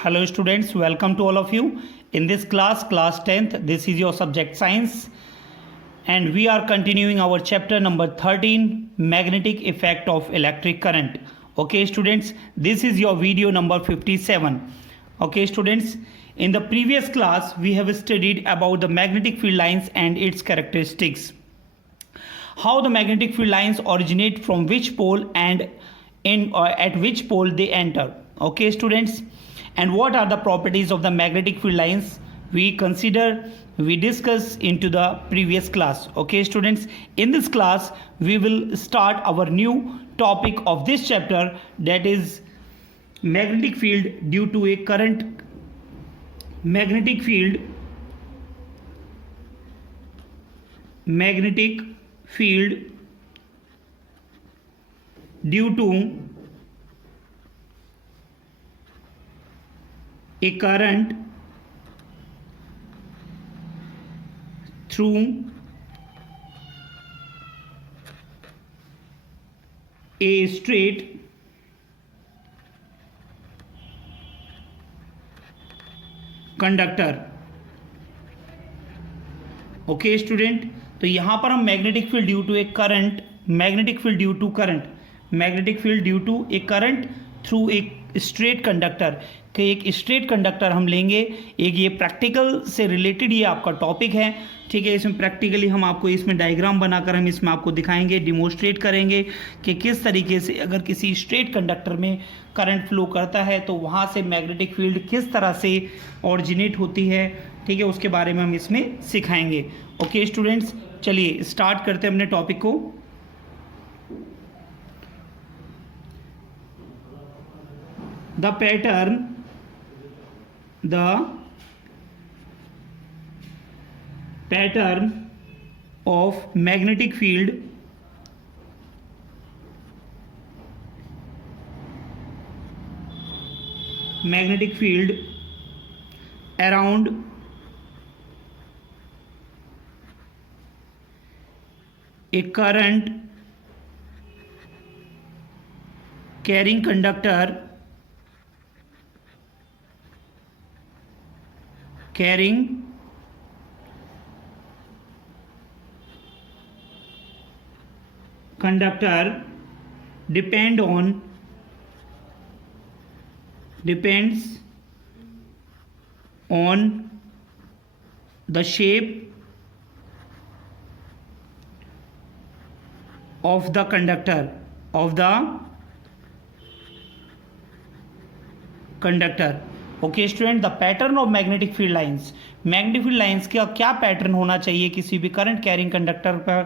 Hello students, welcome to all of you. In this class 10th, this is your subject science and we are continuing our chapter number 13, magnetic effect of electric current. Okay students, this is your video number 57. Okay students, in the previous class we have studied about the magnetic field lines and its characteristics. How the magnetic field lines originate, from which pole and at which pole they enter. Okay students, and what are the properties of the magnetic field lines we discuss into the previous class. Okay students, in this class we will start our new topic of this chapter, that is magnetic field due to a current. Magnetic field due to a current through a straight conductor. Okay student, तो यहां पर हम magnetic field due to a current, magnetic field due to a current through एक straight conductor के एक straight conductor हम लेंगे. एक ये प्रैक्टिकल से रिलेटेड ये आपका टॉपिक है, ठीक है. इसमें प्रैक्टिकली हम आपको इसमें डायग्राम बनाकर हम इसमें आपको दिखाएंगे, डिमोस्ट्रेट करेंगे कि किस तरीके से अगर किसी स्ट्रेट कंडक्टर में करंट फ्लो करता है तो वहाँ से मैग्नेटिक फील्ड किस तरह से ऑरिजिनेट होती है, ठीक है. उसके बारे में हम इसमें सिखाएंगे. ओके स्टूडेंट्स, चलिए स्टार्ट करते हैं अपने टॉपिक को. The pattern of magnetic field around a current carrying conductor depends on the shape of the conductor. Okay student, the pattern of magnetic field lines, magnetic field lines का क्या pattern होना चाहिए किसी भी करंट कैरिंग कंडक्टर पर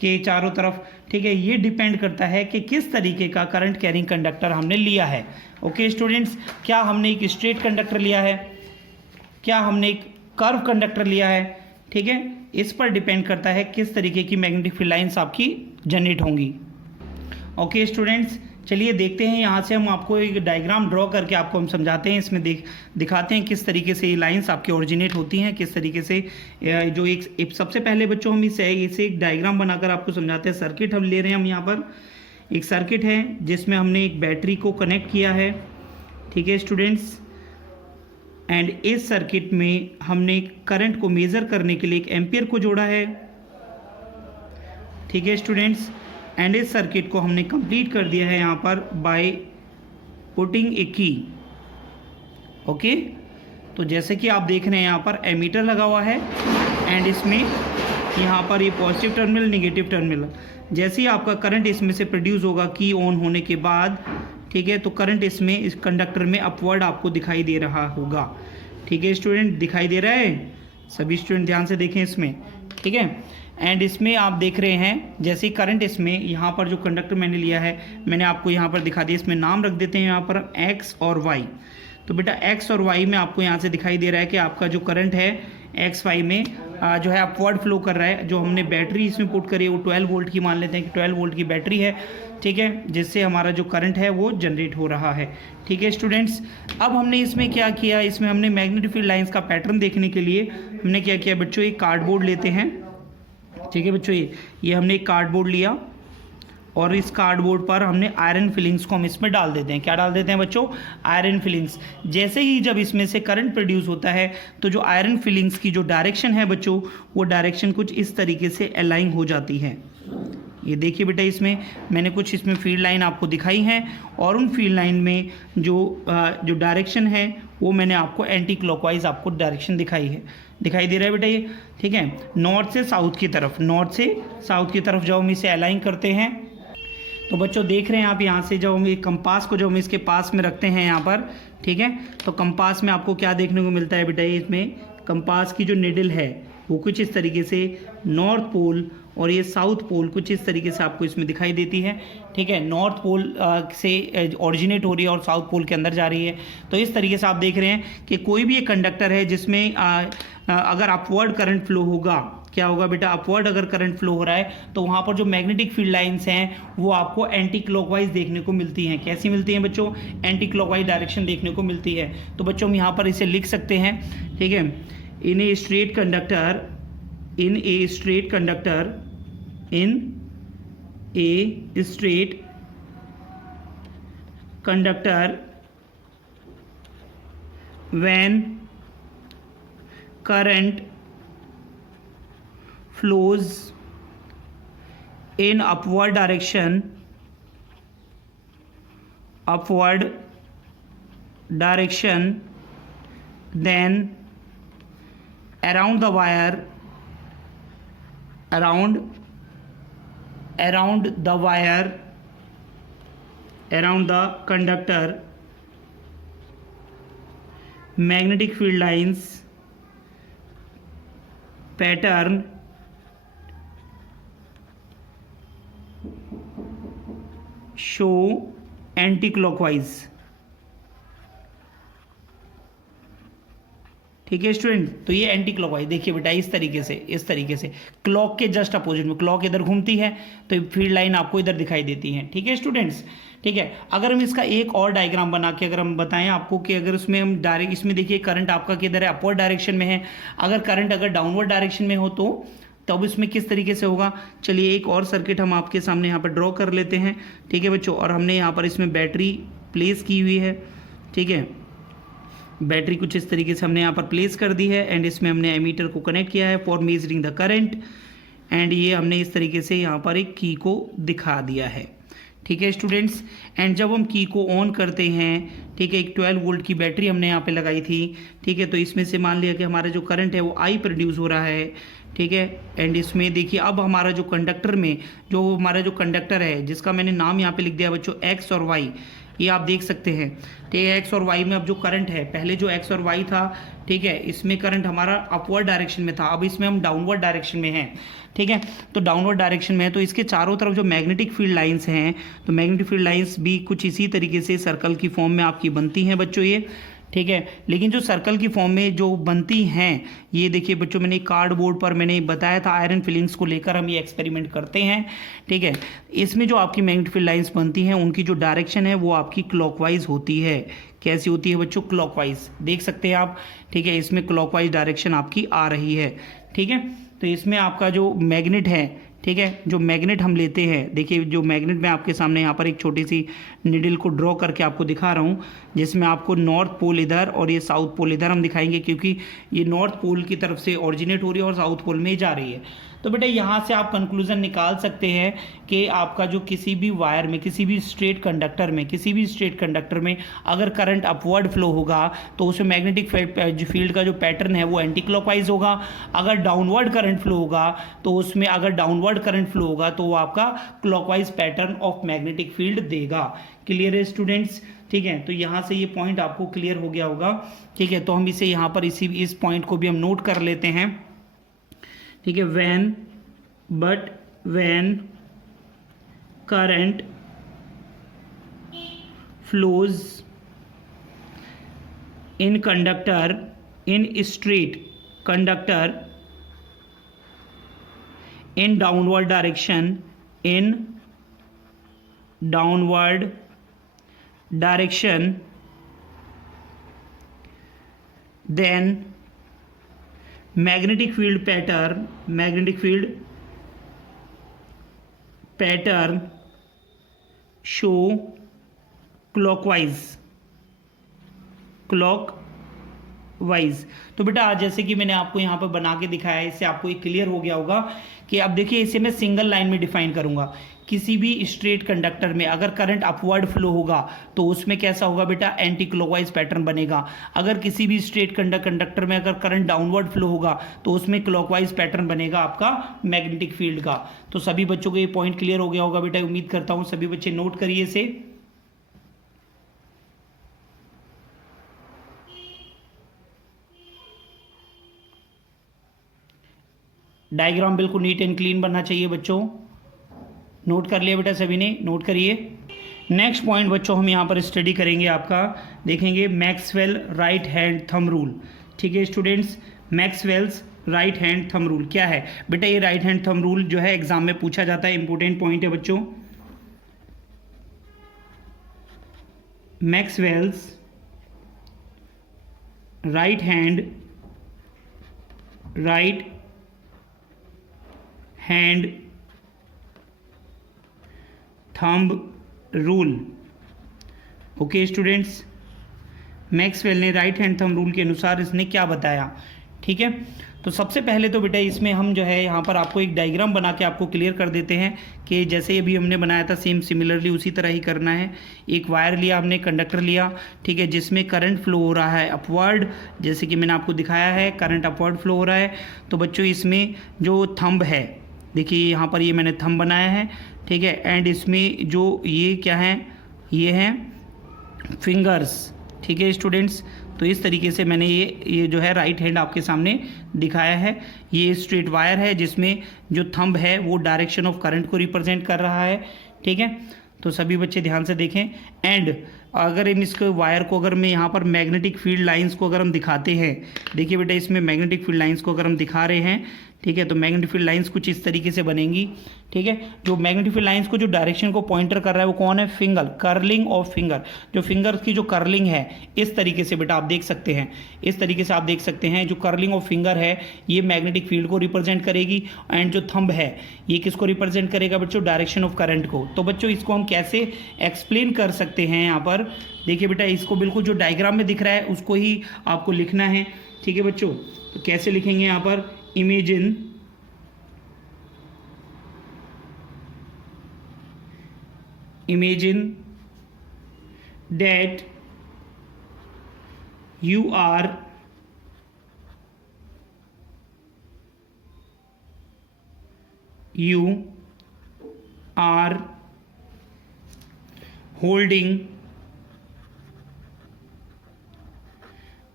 के चारों तरफ, ठीक है. ये डिपेंड करता है कि किस तरीके का करंट कैरिंग कंडक्टर हमने लिया है. ओके स्टूडेंट्स, क्या हमने एक स्ट्रेट कंडक्टर लिया है, क्या हमने एक कर्व कंडक्टर लिया है, ठीक है. इस पर डिपेंड करता है किस तरीके की मैग्नेटिक फील्ड लाइंस आपकी जनरेट होंगी. ओके स्टूडेंट्स, चलिए देखते हैं. यहाँ से हम आपको एक डायग्राम ड्रॉ करके आपको हम समझाते हैं, इसमें दिखाते हैं किस तरीके से ये लाइंस आपकी ओरिजिनेट होती हैं, किस तरीके से जो एक सबसे पहले बच्चों हम इसे एक डायग्राम बनाकर आपको समझाते हैं. सर्किट हम ले रहे हैं, हम यहाँ पर एक सर्किट है जिसमें हमने एक बैटरी को कनेक्ट किया है, ठीक है स्टूडेंट्स. एंड इस सर्किट में हमने करंट को मेज़र करने के लिए एक एम्पियर को जोड़ा है, ठीक है स्टूडेंट्स. एंड इस सर्किट को हमने कंप्लीट कर दिया है यहाँ पर बाय पुटिंग ए की. ओके, तो जैसे कि आप देख रहे हैं यहाँ पर एमीटर लगा हुआ है एंड इसमें यहाँ पर ये पॉजिटिव टर्मिनल, नेगेटिव टर्मिनल. जैसे ही आपका करंट इसमें से प्रोड्यूस होगा की ऑन होने के बाद, ठीक है, तो करंट इसमें इस कंडक्टर में अपवर्ड आपको दिखाई दे रहा होगा. ठीक है स्टूडेंट, दिखाई दे रहा है, सभी स्टूडेंट ध्यान से देखें इसमें, ठीक है. एंड इसमें आप देख रहे हैं जैसे करंट इसमें यहाँ पर जो कंडक्टर मैंने लिया है मैंने आपको यहाँ पर दिखा दिया. इसमें नाम रख देते हैं यहाँ पर एक्स और वाई. तो बेटा एक्स और वाई में आपको यहाँ से दिखाई दे रहा है कि आपका जो करंट है एक्स वाई में जो है अपवर्ड फ्लो कर रहा है. जो हमने बैटरी इसमें पुट करी है वो 12 वोल्ट की मान लेते हैं कि 12 वोल्ट की बैटरी है, ठीक है, जिससे हमारा जो करंट है वो जनरेट हो रहा है. ठीक है स्टूडेंट्स, अब हमने इसमें क्या किया, इसमें हमने मैग्नेटिक फील्ड लाइंस का पैटर्न देखने के लिए हमने क्या किया बच्चों, एक कार्डबोर्ड लेते हैं. ठीक है बच्चों, ये हमने एक कार्डबोर्ड लिया और इस कार्डबोर्ड पर हमने आयरन फिलिंग्स को हम इसमें डाल देते हैं। क्या डाल देते हैं बच्चों? Iron filings. जैसे ही जब इसमें से करंट प्रोड्यूस होता है तो जो आयरन फिलिंग्स की जो डायरेक्शन है बच्चों, वो डायरेक्शन कुछ इस तरीके से अलाइन हो जाती है। ये देखिए बेटा, इसमें मैंने कुछ इसमें फील्ड लाइन आपको दिखाई हैं और उन फील्ड लाइन में जो डायरेक्शन है वो मैंने आपको एंटी क्लॉकवाइज आपको डायरेक्शन दिखाई है। दिखाई दे रहा है बेटा ये? ठीक है, नॉर्थ से साउथ की तरफ, नॉर्थ से साउथ की तरफ जब हम इसे अलाइन करते हैं तो बच्चों देख रहे हैं आप, यहाँ से जब हम ये कंपास को जब हम इसके पास में रखते हैं यहाँ पर, ठीक है, तो कंपास में आपको क्या देखने को मिलता है बेटा? ये इसमें कंपास की जो निडल है वो कुछ इस तरीके से नॉर्थ पोल और ये साउथ पोल कुछ इस तरीके से आपको इसमें दिखाई देती है। ठीक है, नॉर्थ पोल से ओरिजिनेट हो रही है और साउथ पोल के अंदर जा रही है। तो इस तरीके से आप देख रहे हैं कि कोई भी एक कंडक्टर है जिसमें अगर अपवर्ड करंट फ्लो होगा, क्या होगा बेटा? अपवर्ड अगर करंट फ्लो हो रहा है तो वहाँ पर जो मैग्नेटिक फील्ड लाइंस हैं वो आपको एंटी क्लॉकवाइज देखने को मिलती हैं। कैसी मिलती हैं बच्चों? एंटी क्लॉकवाइज डायरेक्शन देखने को मिलती है। तो बच्चों हम यहाँ पर इसे लिख सकते हैं। ठीक है, in a straight conductor, in a straight conductor, in a straight conductor when current flows in upward direction then around the wire, around the conductor, magnetic field lines pattern show anti-clockwise। ठीक है student, तो ये anti clockwise देखिए बेटा, इस तरीके से clock के जस्ट अपोजिट में, क्लॉक इधर घूमती है तो फील्ड लाइन आपको इधर दिखाई देती है। ठीक है स्टूडेंट्स, ठीक है। अगर हम इसका एक और डायग्राम बना के अगर हम बताएं आपको कि अगर उसमें हम डायरेक्ट, इसमें देखिए करंट आपका किधर है? अपवर्ड डायरेक्शन में है। अगर करंट अगर डाउनवर्ड डायरेक्शन में हो तो तब इसमें किस तरीके से होगा? चलिए एक और सर्किट हम आपके सामने यहाँ पर ड्रॉ कर लेते हैं। ठीक है बच्चों, और हमने यहाँ पर इसमें बैटरी प्लेस की हुई है। ठीक है, बैटरी कुछ इस तरीके से हमने यहाँ पर प्लेस कर दी है एंड इसमें हमने एमीटर को कनेक्ट किया है for measuring the current and ये हमने इस तरीके से यहाँ पर एक की को दिखा दिया है। ठीक है स्टूडेंट्स, एंड जब हम की को ऑन करते हैं, ठीक है, एक 12 वोल्ट की बैटरी हमने यहाँ पे लगाई थी। ठीक है, तो इसमें से मान लिया कि हमारा जो करंट है वो आई प्रोड्यूस हो रहा है। ठीक है, एंड इसमें देखिए अब हमारा जो कंडक्टर में जो हमारा जो कंडक्टर है जिसका मैंने नाम यहाँ पे लिख दिया बच्चों एक्स और वाई, ये आप देख सकते हैं। ठीक है, एक्स और वाई में अब जो करंट है, पहले जो एक्स और वाई था, ठीक है, इसमें करंट हमारा अपवर्ड डायरेक्शन में था, अब इसमें हम डाउनवर्ड डायरेक्शन में हैं। ठीक है, तो डाउनवर्ड डायरेक्शन में है तो इसके चारों तरफ जो मैग्नेटिक फील्ड लाइंस हैं, तो मैग्नेटिक फील्ड लाइंस भी कुछ इसी तरीके से सर्कल की फॉर्म में आपकी बनती हैं बच्चों ये। ठीक है, लेकिन जो सर्कल की फॉर्म में जो बनती हैं, ये देखिए बच्चों, मैंने कार्डबोर्ड पर मैंने बताया था आयरन फिलिंग्स को लेकर हम ये एक्सपेरिमेंट करते हैं। ठीक है, इसमें जो आपकी मैग्नेटिक फील्ड लाइंस बनती हैं उनकी जो डायरेक्शन है वो आपकी क्लॉकवाइज होती है। कैसी होती है बच्चों? क्लॉकवाइज, देख सकते हैं आप। ठीक है, इसमें क्लॉकवाइज डायरेक्शन आपकी आ रही है। ठीक है, तो इसमें आपका जो मैग्नेट है, ठीक है, जो मैग्नेट हम लेते हैं, देखिए जो मैग्नेट मैं आपके सामने यहाँ पर एक छोटी सी निडल को ड्रॉ करके आपको दिखा रहा हूँ, जिसमें आपको नॉर्थ पोल इधर और ये साउथ पोल इधर हम दिखाएंगे, क्योंकि ये नॉर्थ पोल की तरफ से ओरिजिनेट हो रही है और साउथ पोल में जा रही है। तो बेटा यहाँ से आप कंक्लूजन निकाल सकते हैं कि आपका जो किसी भी वायर में, किसी भी स्ट्रेट कंडक्टर में अगर करंट अपवर्ड फ्लो होगा तो उसमें मैग्नेटिक फील्ड का जो पैटर्न है वो एंटी क्लॉकवाइज होगा। अगर डाउनवर्ड करंट फ्लो होगा तो उसमें तो वो आपका clockwise pattern of magnetic field देगा। क्लियर है स्टूडेंट्स? ठीक है, तो यहाँ से ये पॉइंट आपको क्लियर हो गया होगा। ठीक है, तो हम इसे यहाँ पर इस पॉइंट को भी हम नोट कर लेते हैं। ठीक है, when current flows in straight conductor in downward direction, then magnetic field pattern show clockwise, clockwise. तो बेटा आज जैसे कि मैंने आपको यहाँ पर बना के दिखाया है, इससे आपको ये क्लियर हो गया होगा कि अब देखिए इसे मैं सिंगल लाइन में डिफाइन करूंगा। किसी भी स्ट्रेट कंडक्टर में अगर करंट अपवर्ड फ्लो होगा तो उसमें कैसा होगा बेटा, एंटी क्लॉकवाइज पैटर्न बनेगा। अगर किसी भी स्ट्रेट कंडक्टर में अगर करंट डाउनवर्ड फ्लो होगा तो उसमें क्लॉकवाइज पैटर्न बनेगा आपका मैग्नेटिक फील्ड का। तो सभी बच्चों को ये पॉइंट क्लियर हो गया होगा बेटा, उम्मीद करता हूं सभी बच्चे नोट करिए इसे। डायग्राम बिल्कुल नीट एंड क्लीन बनना चाहिए बच्चों। नोट कर लिया बेटा सभी ने, नोट करिए। नेक्स्ट पॉइंट बच्चों हम यहाँ पर स्टडी करेंगे, आपका देखेंगे Maxwell right hand thumb rule. ठीक है students, Maxwell's right hand thumb rule क्या है बेटा? ये राइट हैंड थंब रूल जो है एग्जाम में पूछा जाता है, इंपॉर्टेंट पॉइंट है बच्चों। Maxwell's right hand thumb rule. Okay students, Maxwell ने राइट हैंड थंब रूल के अनुसार इसने क्या बताया? ठीक है, तो सबसे पहले तो बेटा इसमें हम जो है यहाँ पर आपको एक डायग्राम बना के आपको क्लियर कर देते हैं कि जैसे अभी हमने बनाया था सेम सिमिलरली उसी तरह ही करना है। एक वायर लिया हमने, कंडक्टर लिया, ठीक है, जिसमें करंट फ्लो हो रहा है अपवर्ड, जैसे कि मैंने आपको दिखाया है करंट अपवर्ड फ्लो हो रहा है। तो बच्चों इसमें जो थंब है, देखिए यहाँ पर ये मैंने थंब बनाया है, ठीक है, एंड इसमें जो ये क्या है, ये हैं फिंगर्स। ठीक है स्टूडेंट्स, तो इस तरीके से मैंने ये जो है राइट हैंड आपके सामने दिखाया है। ये स्ट्रेट वायर है जिसमें जो थंब है वो डायरेक्शन ऑफ करंट को रिप्रेजेंट कर रहा है। ठीक है, तो सभी बच्चे ध्यान से देखें। एंड अगर इन इसको वायर को अगर मैं यहाँ पर मैग्नेटिक फील्ड लाइंस को अगर हम दिखाते हैं, देखिए बेटा इसमें मैग्नेटिक फील्ड लाइंस को अगर हम दिखा रहे हैं, ठीक है, तो मैग्नेटिक फील्ड लाइंस कुछ इस तरीके से बनेंगी। ठीक है, जो मैग्नेटिक फील्ड लाइंस को जो डायरेक्शन को पॉइंटर कर रहा है वो कौन है? Finger, curling of finger. जो फिंगर्स की जो कर्लिंग है इस तरीके से बेटा आप देख सकते हैं, इस तरीके से आप देख सकते हैं। जो कर्लिंग ऑफ फिंगर है ये मैग्नेटिक फील्ड को रिप्रेजेंट करेगी, एंड जो थंब है ये किसको रिप्रेजेंट करेगा बच्चों? डायरेक्शन ऑफ करंट को। तो बच्चों इसको हम कैसे एक्सप्लेन कर सकते हैं? यहाँ पर देखिए बेटा, इसको बिल्कुल जो डायग्राम में दिख रहा है उसको ही आपको लिखना है। ठीक है बच्चों, तो कैसे लिखेंगे यहाँ पर? imagine that you are holding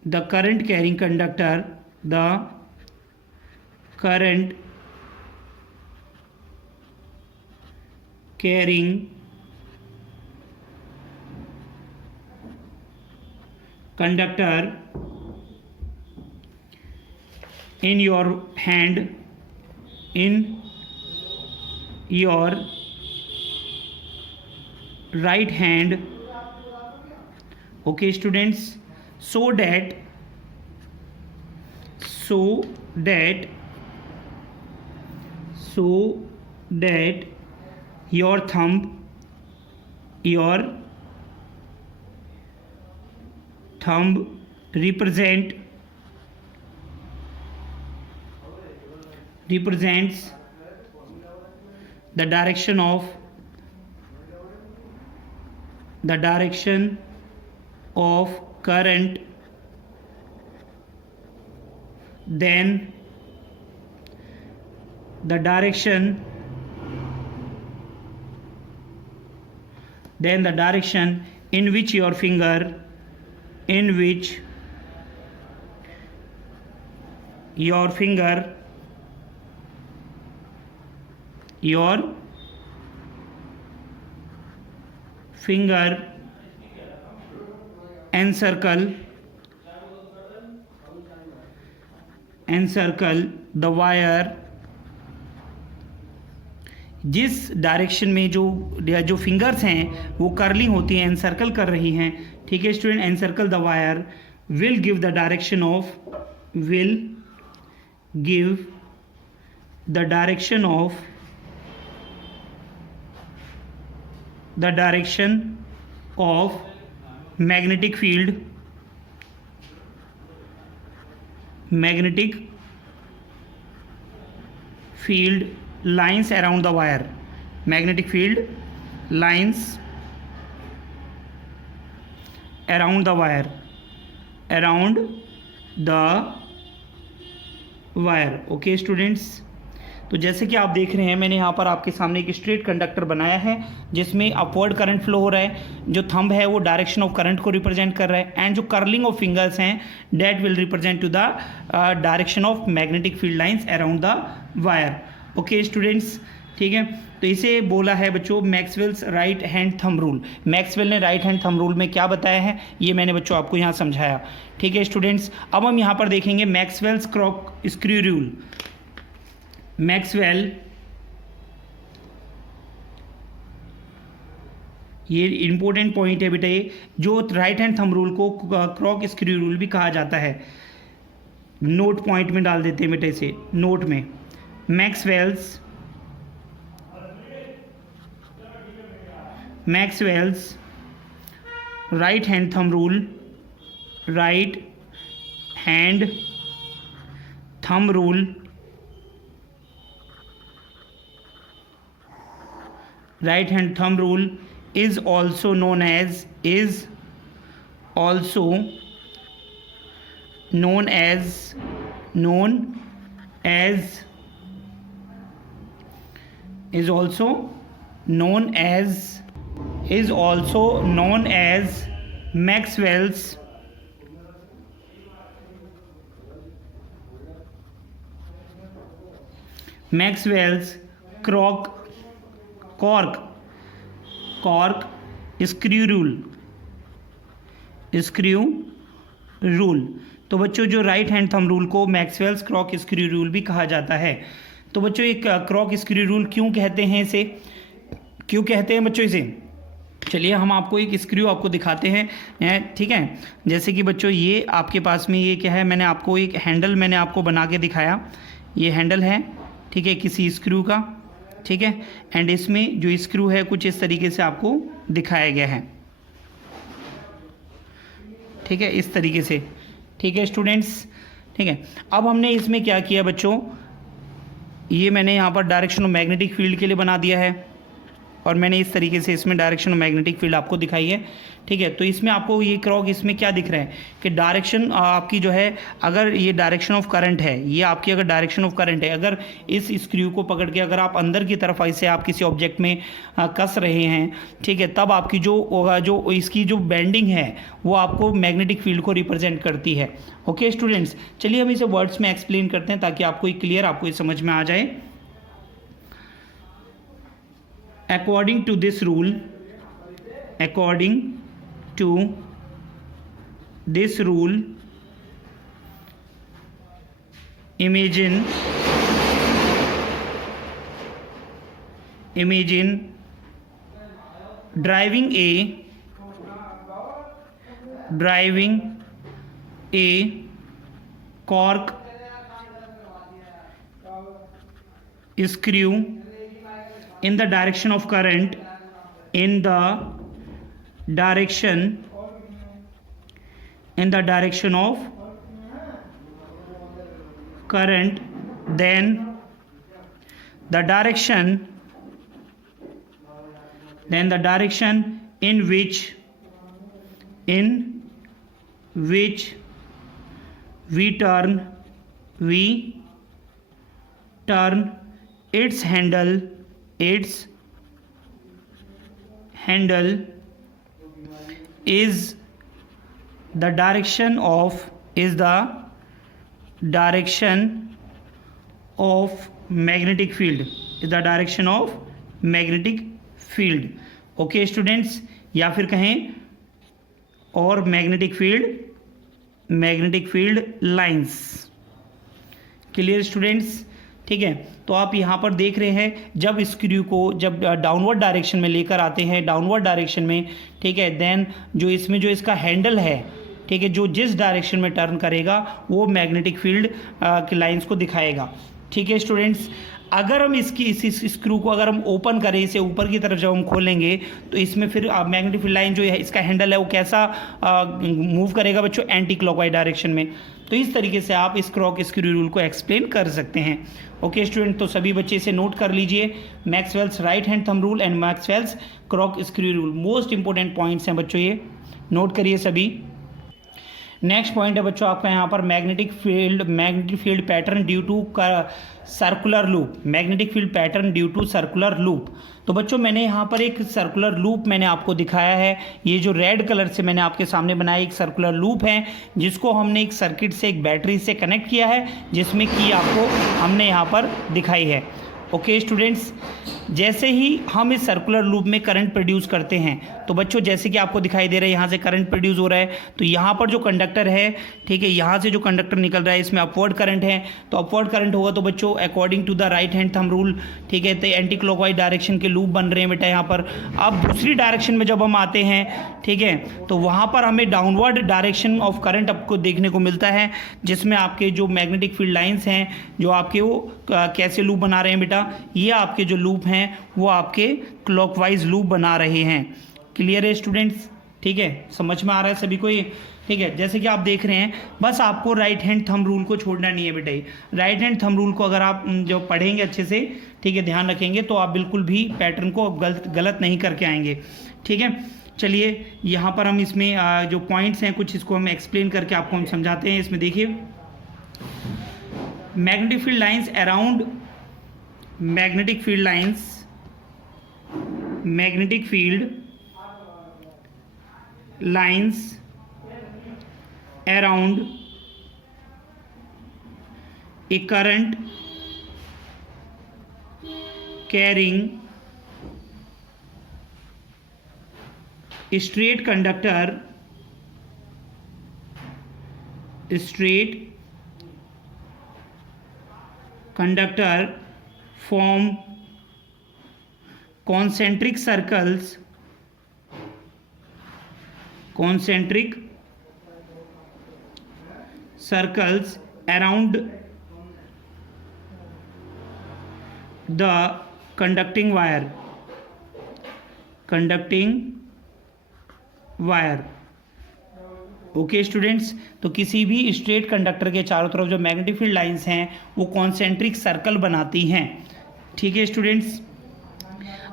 the current carrying conductor, the current carrying conductor in your hand, in your right hand. Okay students, so that your thumb represents the direction of current, then the direction in which your finger encircle the wire, जिस direction में जो fingers हैं वो curling होती हैं, encircle कर रही हैं। ठीक है student, encircle the wire will give the direction of the direction of magnetic field lines around the wire, magnetic field lines around the wire, okay students. तो जैसे कि आप देख रहे हैं, मैंने यहाँ पर आपके सामने एक स्ट्रेट कंडक्टर बनाया है जिसमें अपवर्ड करंट फ्लो हो रहा है। जो थंब है वो डायरेक्शन ऑफ करंट को रिप्रेजेंट कर रहा है, एंड जो कर्लिंग ऑफ फिंगर्स हैं that will represent to the direction of magnetic field lines around the wire. Okay students, ठीक है। तो इसे बोला है बच्चों Maxwell's right hand thumb rule. Maxwell ने राइट हैंड थंब रूल में क्या बताया है ये मैंने बच्चों आपको यहाँ समझाया, ठीक है स्टूडेंट्स। अब हम यहाँ पर देखेंगे Maxwell's corkscrew rule. Maxwell, ये इंपॉर्टेंट पॉइंट है बेटा, ये जो राइट हैंड थंब रूल को क्रॉक स्क्रू रूल भी कहा जाता है। नोट पॉइंट में डाल देते हैं बेटा इसे, नोट में। Maxwell's right hand thumb rule, right hand thumb rule is also known as Maxwell's cork screw rule। तो बच्चों जो राइट हैंड थंब रूल को मैक्सवेल्स क्रॉक स्क्रू रूल भी कहा जाता है। तो बच्चों एक क्रॉक स्क्रू रूल क्यों कहते हैं बच्चों इसे? चलिए हम आपको एक स्क्रू आपको दिखाते हैं, ठीक है। जैसे कि बच्चों ये आपके पास में ये क्या है, मैंने आपको एक हैंडल मैंने आपको बना के दिखाया। ये हैंडल है, ठीक है, किसी स्क्रू का, ठीक है। एंड इसमें जो स्क्रू है कुछ इस तरीके से आपको दिखाया गया है, ठीक है, इस तरीके से, ठीक है स्टूडेंट्स, ठीक है। अब हमने इसमें क्या किया बच्चों, ये मैंने यहाँ पर डायरेक्शन ऑफ मैग्नेटिक फील्ड के लिए बना दिया है और मैंने इस तरीके से इसमें डायरेक्शन ऑफ मैग्नेटिक फील्ड आपको दिखाई है, ठीक है। तो इसमें आपको ये क्रॉक इसमें क्या दिख रहा है कि डायरेक्शन आपकी जो है, अगर ये डायरेक्शन ऑफ करंट है, ये आपकी अगर डायरेक्शन ऑफ करंट है, अगर इस स्क्रू को पकड़ के अगर आप अंदर की तरफ ऐसे आप किसी ऑब्जेक्ट में कस रहे हैं, ठीक है, तब आपकी जो इसकी जो बेंडिंग है वो आपको मैग्नेटिक फील्ड को रिप्रेजेंट करती है। ओके स्टूडेंट्स, चलिए हम इसे वर्ड्स में एक्सप्लेन करते हैं ताकि आपको क्लियर आपको ये समझ में आ जाए। According to this rule, imagine driving a cork screw in the direction of current, then the direction in which we turn its handle is the direction of magnetic field, okay students, या फिर कहें और magnetic field lines. Clear students, ठीक है। तो आप यहाँ पर देख रहे हैं जब स्क्रू को जब डाउनवर्ड डायरेक्शन में लेकर आते हैं, डाउनवर्ड डायरेक्शन में, ठीक है, देन जो इसमें जो इसका हैंडल है, ठीक है, जो जिस डायरेक्शन में टर्न करेगा वो मैग्नेटिक फील्ड की लाइंस को दिखाएगा। ठीक है स्टूडेंट्स, अगर हम इसकी इस स्क्रू को अगर हम ओपन करें, इसे ऊपर की तरफ जब हम खोलेंगे तो इसमें फिर मैग्नेटिक फील्ड लाइन जो है इसका हैंडल है वो कैसा मूव करेगा बच्चों, एंटी क्लॉकवाइज डायरेक्शन में। तो इस तरीके से आप इस क्रॉक स्क्रू रूल को एक्सप्लेन कर सकते हैं। ओके स्टूडेंट, तो सभी बच्चे इसे नोट कर लीजिए, Maxwell's right hand thumb rule and Maxwell's corkscrew rule, most important points हैं बच्चों, ये नोट करिए सभी। नेक्स्ट पॉइंट है बच्चों आपका यहाँ पर magnetic field pattern due to circular loop, magnetic field pattern due to circular loop. तो बच्चों मैंने यहाँ पर एक सर्कुलर लूप मैंने आपको दिखाया है, ये जो रेड कलर से मैंने आपके सामने बनाया एक सर्कुलर लूप है, जिसको हमने एक सर्किट से, एक बैटरी से कनेक्ट किया है, जिसमें कि आपको हमने यहाँ पर दिखाई है। ओके स्टूडेंट्स, जैसे ही हम इस सर्कुलर लूप में करंट प्रोड्यूस करते हैं, तो बच्चों जैसे कि आपको दिखाई दे रहा है यहाँ से करंट प्रोड्यूस हो रहा है, तो यहाँ पर जो कंडक्टर है, ठीक है, यहाँ से जो कंडक्टर निकल रहा है इसमें अपवर्ड करंट है, तो अपवर्ड करंट होगा तो बच्चों according to the right hand thumb rule, ठीक है, तो एंटी क्लॉकवाइज डायरेक्शन के लूप बन रहे हैं बेटा यहाँ पर। अब दूसरी डायरेक्शन में जब हम आते हैं, ठीक है, तो वहाँ पर हमें डाउनवर्ड डायरेक्शन ऑफ करंट आपको देखने को मिलता है, जिसमें आपके जो मैग्नेटिक फील्ड लाइन्स हैं जो आपके वो कैसे लूप बना रहे हैं बेटा, ये आपके जो लूप हैं वो आपके क्लॉकवाइज लूप बना रहे हैं। क्लियर है स्टूडेंट्स, ठीक है, समझ में आ रहा है सभी को ये, ठीक है। जैसे कि आप देख रहे हैं, बस आपको राइट हैंड थंब रूल को छोड़ना नहीं है बेटा, राइट हैंड थंब रूल को अगर आप जो पढ़ेंगे अच्छे से, ठीक है, ध्यान रखेंगे, तो आप बिल्कुल भी पैटर्न को गलत नहीं करके आएंगे, ठीक है। चलिए यहाँ पर हम इसमें जो पॉइंट्स हैं कुछ, इसको हम एक्सप्लेन करके आपको हम समझाते हैं। इसमें देखिए, magnetic field lines around, magnetic field lines, magnetic field lines around a current carrying a straight conductor form concentric circles around the conducting wire, okay students, तो किसी भी स्ट्रेट कंडक्टर के चारों तरफ जो मैग्नेटिक फील्ड लाइंस हैं वो concentric circle बनाती हैं, ठीक है स्टूडेंट्स।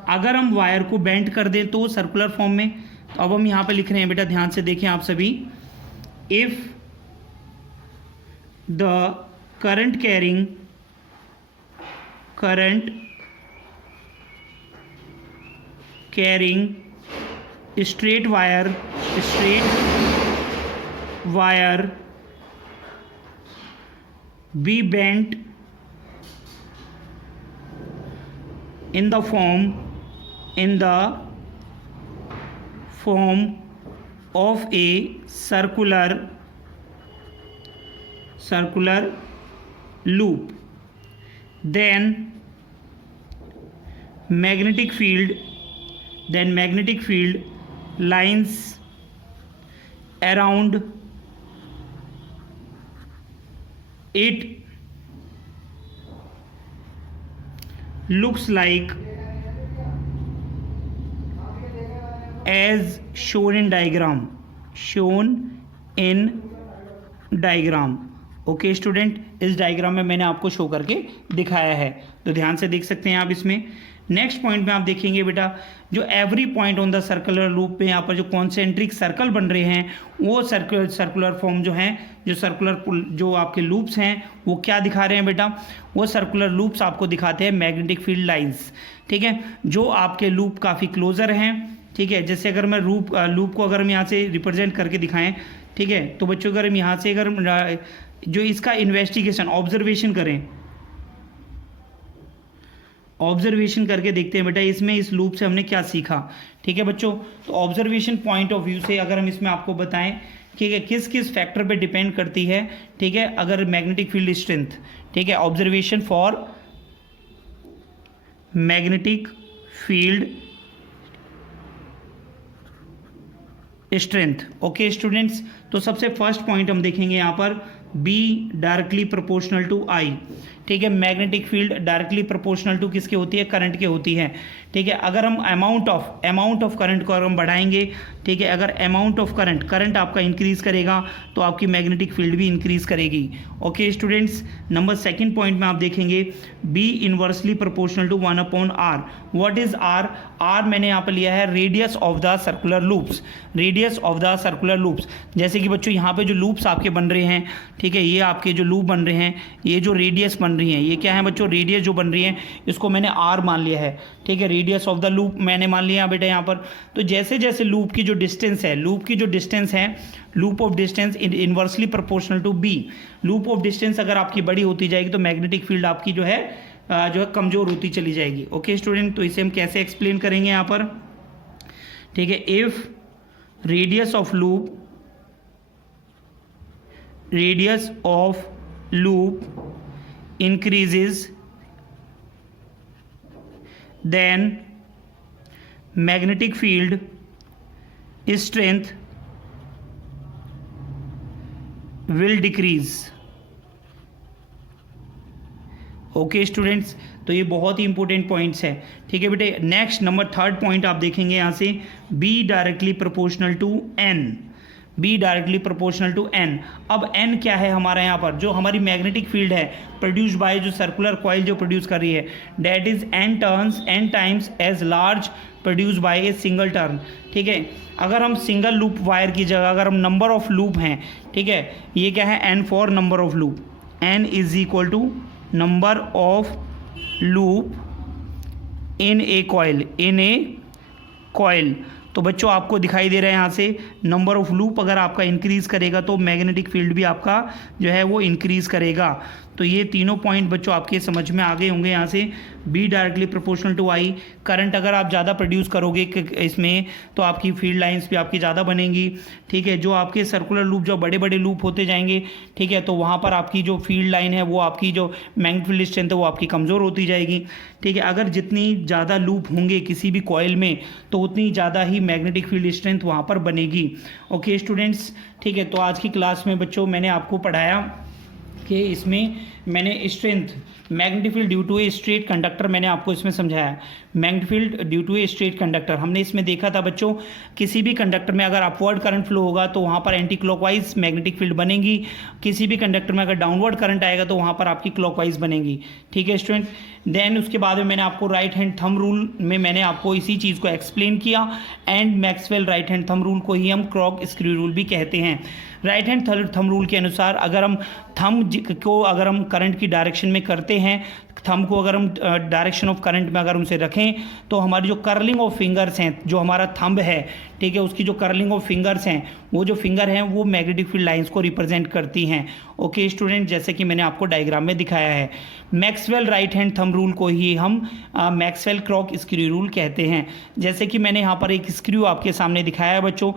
अगर हम वायर को बेंड कर दें तो सर्कुलर फॉर्म में, तो अब हम यहाँ पे लिख रहे हैं बेटा, ध्यान से देखें आप सभी, if the current carrying straight wire be bent in the form of a circular loop, then magnetic field lines around it looks like as shown in diagram, okay student, इस डायग्राम में मैंने आपको शो करके दिखाया है, तो ध्यान से देख सकते हैं आप इसमें। नेक्स्ट पॉइंट में आप देखेंगे बेटा, जो every point on the circular loop पे यहाँ पर जो कॉन्सेंट्रिक सर्कल बन रहे हैं वो सर्कुलर फॉर्म जो हैं, जो सर्कुलर जो आपके लूप्स हैं वो क्या दिखा रहे हैं बेटा, वो सर्कुलर लूप्स आपको दिखाते हैं मैग्नेटिक फील्ड लाइंस, ठीक है, जो आपके लूप काफ़ी क्लोजर हैं, ठीक है। जैसे अगर मैं लूप को अगर हम यहाँ से रिप्रेजेंट करके दिखाएं, ठीक है, तो बच्चों अगर हम यहाँ से अगर जो इसका इन्वेस्टिगेशन ऑब्जर्वेशन करके देखते हैं बेटा, इसमें इस लूप से हमने क्या सीखा, ठीक है बच्चों। तो ऑब्जर्वेशन पॉइंट ऑफ व्यू से अगर हम इसमें आपको बताएं, ठीक है, किस किस फैक्टर पे डिपेंड करती है, ठीक है, अगर मैग्नेटिक फील्ड स्ट्रेंथ, ठीक है, observation for magnetic field strength, okay students. तो सबसे फर्स्ट पॉइंट हम देखेंगे यहाँ पर, B directly proportional to I, ठीक है, magnetic field directly proportional to किसके होती है, करंट के होती है। ठीक है, अगर हम अमाउंट ऑफ करंट को अगर हम बढ़ाएंगे, ठीक है, अगर अमाउंट ऑफ करंट आपका इंक्रीज करेगा तो आपकी मैग्नेटिक फील्ड भी इंक्रीज करेगी। Okay students, number second point में आप देखेंगे B inversely proportional to 1/r। What is R? R मैंने यहाँ पर लिया है radius of the circular loops, radius of the circular loops. जैसे कि बच्चों यहाँ पे जो लूप्स आपके बन रहे हैं, ठीक है, ये आपके जो लूप बन रहे हैं, ये जो रेडियस बन रही है, ये क्या है बच्चों, रेडियस जो बन रही है, इसको मैंने आर मान लिया है। ठीक है, रेडियस ऑफ द लूप मैंने मान लिया बेटा यहाँ पर। तो जैसे जैसे लूप की जो डिस्टेंस है, loop of distance inversely proportional to B, loop of distance अगर आपकी बड़ी होती जाएगी तो मैग्नेटिक फील्ड आपकी जो है कमजोर होती चली जाएगी। ओके स्टूडेंट, तो इसे हम कैसे एक्सप्लेन करेंगे यहाँ पर? ठीक है, if radius of loop increases then magnetic field strength will decrease। Okay students, तो ये बहुत ही इंपॉर्टेंट पॉइंट्स है। ठीक है बेटे, नेक्स्ट नंबर थर्ड पॉइंट आप देखेंगे यहाँ से B directly proportional to N, B directly proportional to N. अब एन क्या है हमारा यहाँ पर, जो हमारी मैग्नेटिक फील्ड है प्रोड्यूस बाय जो सर्कुलर कॉइल जो प्रोड्यूस कर रही है, that is N times as large produce by a single turn. ठीक है, अगर हम सिंगल लूप वायर की जगह अगर हम नंबर ऑफ लूप हैं, ठीक है, ये क्या है N for number of loop, N is equal to number of loop in a coil. तो बच्चों आपको दिखाई दे रहा है यहाँ से नंबर ऑफ लूप अगर आपका इंक्रीज करेगा तो मैग्नेटिक फील्ड भी आपका जो है वो इंक्रीज करेगा। तो ये तीनों पॉइंट बच्चों आपके समझ में आ गए होंगे। यहाँ से B directly proportional to I, current अगर आप ज़्यादा प्रोड्यूस करोगे इसमें तो आपकी फील्ड लाइंस भी आपकी ज़्यादा बनेंगी। ठीक है, जो आपके सर्कुलर लूप जो बड़े बड़े लूप होते जाएंगे, ठीक है, तो वहाँ पर आपकी जो फील्ड लाइन है वो आपकी जो मैग्नेटिक फील्ड स्ट्रेंथ है वो आपकी कमज़ोर होती जाएगी। ठीक है, अगर जितनी ज़्यादा लूप होंगे किसी भी कॉइल में तो उतनी ज़्यादा ही मैग्नेटिक फील्ड स्ट्रेंथ वहाँ पर बनेगी। ओके स्टूडेंट्स, ठीक है, तो आज की क्लास में बच्चों मैंने आपको पढ़ाया कि इसमें मैंने strength magnetic field due to a straight conductor मैंने आपको इसमें समझाया। Magnetic field due to a straight conductor हमने इसमें देखा था बच्चों, किसी भी कंडक्टर में अगर अपवर्ड करंट फ्लो होगा तो वहाँ पर एंटी क्लॉकवाइज मैग्नेटिक फील्ड बनेगी, किसी भी कंडक्टर में अगर डाउनवर्ड करंट आएगा तो वहाँ पर आपकी क्लॉकवाइज बनेगी। ठीक है स्टूडेंट, देन उसके बाद में मैंने आपको राइट हैंड थंब रूल में मैंने आपको इसी चीज़ को एक्सप्लेन किया, and Maxwell right hand thumb rule को ही हम क्रॉक स्क्रू रूल भी कहते हैं। राइट हैंड थंब रूल के अनुसार अगर हम थंब को अगर हम करंट की डायरेक्शन में करते हैं, थंब को अगर हम डायरेक्शन ऑफ करंट में अगर उनसे रखें तो हमारी जो कर्लिंग ऑफ फिंगर्स हैं, जो हमारा थंब है, ठीक है, उसकी जो कर्लिंग ऑफ फिंगर्स हैं, वो जो फिंगर हैं वो मैग्नेटिक फील्ड लाइंस को रिप्रेजेंट करती हैं। ओके स्टूडेंट, जैसे कि मैंने आपको डायग्राम में दिखाया है। Maxwell right hand thumb rule को ही हम मैक्सवेल क्रॉक स्क्रू रूल कहते हैं। जैसे कि मैंने यहाँ पर एक स्क्रू आपके सामने दिखाया है बच्चों,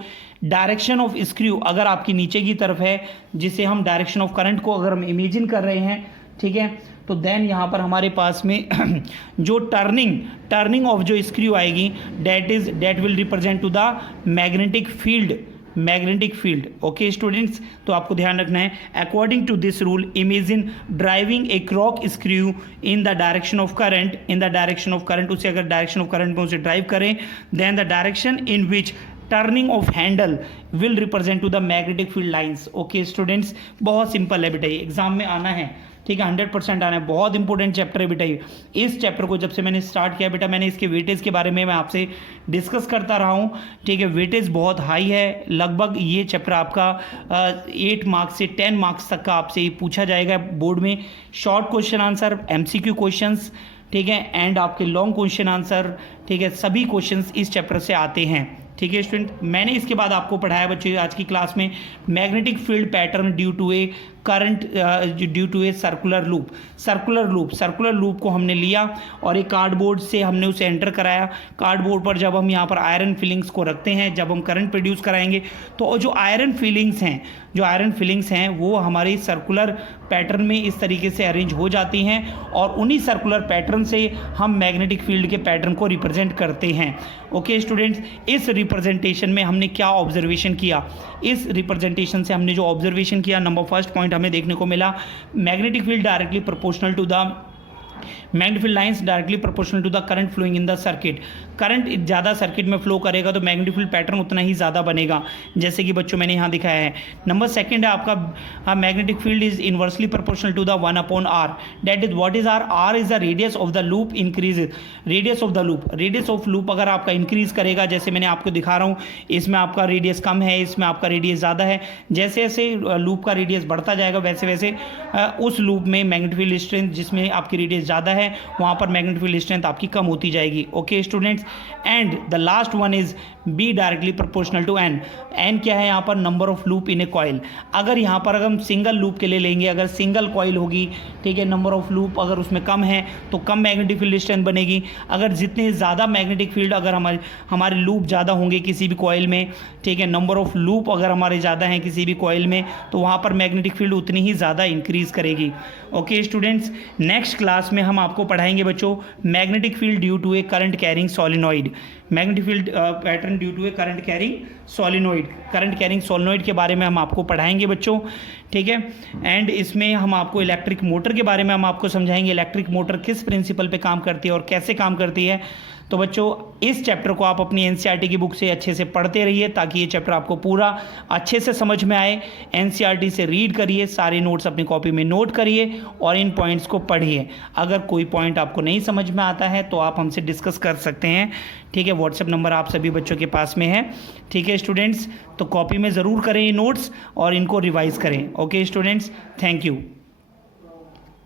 डायरेक्शन ऑफ स्क्रू अगर आपकी नीचे की तरफ है, जिसे हम डायरेक्शन ऑफ करंट को अगर हम इमेजिन कर रहे हैं, ठीक है, तो देन यहाँ पर हमारे पास में जो टर्निंग ऑफ जो स्क्रू आएगी that will represent to the magnetic field. Okay students, तो आपको ध्यान रखना है, according to this rule imagine driving a corkscrew in the direction of current, उसे अगर डायरेक्शन ऑफ करंट में उसे ड्राइव करें, then the direction in which turning of handle will represent to the magnetic field lines. Okay students, बहुत simple है बेटा, ये exam में आना है, ठीक है, 100% आना है, बहुत इंपॉर्टेंट चैप्टर है बेटा ये। इस चैप्टर को जब से मैंने स्टार्ट किया बेटा, मैंने इसके वेटेज के बारे में मैं आपसे डिस्कस करता रहा हूँ। ठीक है, वेटेज बहुत हाई है, लगभग ये चैप्टर आपका 8 मार्क्स से 10 मार्क्स तक का आपसे पूछा जाएगा बोर्ड में। Short question answer, MCQ questions, ठीक है, एंड आपके लॉन्ग क्वेश्चन आंसर, ठीक है, सभी क्वेश्चंस इस चैप्टर से आते हैं। ठीक है स्टूडेंट, मैंने इसके बाद आपको पढ़ाया बच्चों आज की क्लास में magnetic field pattern due to a current due to a circular loop को हमने लिया और एक कार्डबोर्ड से हमने उसे एंटर कराया। कार्डबोर्ड पर जब हम यहाँ पर आयरन फिलिंग्स को रखते हैं, जब हम करंट प्रोड्यूस कराएंगे तो जो आयरन फिलिंग्स हैं वो हमारी सर्कुलर पैटर्न में इस तरीके से अरेंज हो जाती हैं और उन्हीं सर्कुलर पैटर्न से हम मैग्नेटिक फील्ड के पैटर्न को रिप्रेजेंट करते हैं। ओके स्टूडेंट्स, इस रिप्रेजेंटेशन में हमने क्या ऑब्जर्वेशन किया, इस रिप्रेजेंटेशन से हमने जो ऑब्जर्वेशन किया, नंबर फर्स्ट पॉइंट पॉइंट हमें देखने को मिला, magnetic field directly proportional to the magnetic field lines directly proportional to the current flowing in the circuit. Current ज़्यादा सर्किट में फ्लो करेगा तो मैग्नेटिक फील्ड पैटर्न उतना ही ज़्यादा बनेगा, जैसे कि बच्चों मैंने यहाँ दिखाया है। नंबर सेकंड है आपका magnetic field is inversely proportional to the 1/r। That is what is R? R is the radius of the loop increases, radius of the loop. Radius of loop अगर आपका इंक्रीज करेगा, जैसे मैंने आपको दिखा रहा हूँ, इसमें आपका रेडियस कम है, इसमें आपका रेडियस ज़्यादा है, जैसे जैसे लूप का रेडियस बढ़ता जाएगा वैसे वैसे उस लूप में मैग्नेटिक फील्ड स्ट्रेंथ जिसमें आपकी रेडियस ज़्यादा है वहाँ पर मैग्नेटिक फील्ड स्ट्रेंथ आपकी कम होती जाएगी। Okay students, and the last one is B directly proportional to N. N क्या है यहाँ पर? Number of loop in a coil. अगर यहाँ पर अगर हम सिंगल लूप के लिए लेंगे, अगर सिंगल कॉइल होगी, ठीक है, नंबर ऑफ लूप अगर उसमें कम है तो कम मैग्नेटिक फील्ड स्ट्रेंथ बनेगी। अगर जितने ज़्यादा मैग्नेटिक फील्ड अगर हमारे लूप ज़्यादा होंगे किसी भी कॉइल में, ठीक है, नंबर ऑफ लूप अगर हमारे ज़्यादा हैं किसी भी कॉइल में, तो वहाँ पर मैग्नेटिक फील्ड उतनी ही ज़्यादा इंक्रीज़ करेगी। ओके स्टूडेंट्स, नेक्स्ट क्लास में हम आपको पढ़ाएंगे बच्चों magnetic field due to a current carrying solenoid. Magnetic field pattern due to a current carrying solenoid, current carrying solenoid के बारे में हम आपको पढ़ाएंगे बच्चों, ठीक है। एंड इसमें हम आपको इलेक्ट्रिक मोटर के बारे में हम आपको समझाएंगे, इलेक्ट्रिक मोटर किस प्रिंसिपल पे काम करती है और कैसे काम करती है। तो बच्चों इस चैप्टर को आप अपनी एनसीईआरटी की बुक से अच्छे से पढ़ते रहिए ताकि ये चैप्टर आपको पूरा अच्छे से समझ में आए। एनसीईआरटी से रीड करिए, सारे नोट्स अपनी कॉपी में नोट करिए और इन पॉइंट्स को पढ़िए। अगर कोई पॉइंट आपको नहीं समझ में आता है तो आप हमसे डिस्कस कर सकते हैं, ठीक है। व्हाट्सएप नंबर आप सभी बच्चों के पास में है, ठीक है स्टूडेंट्स। तो कॉपी में ज़रूर करें ये नोट्स और इनको रिवाइज़ करें। Okay students, thank you.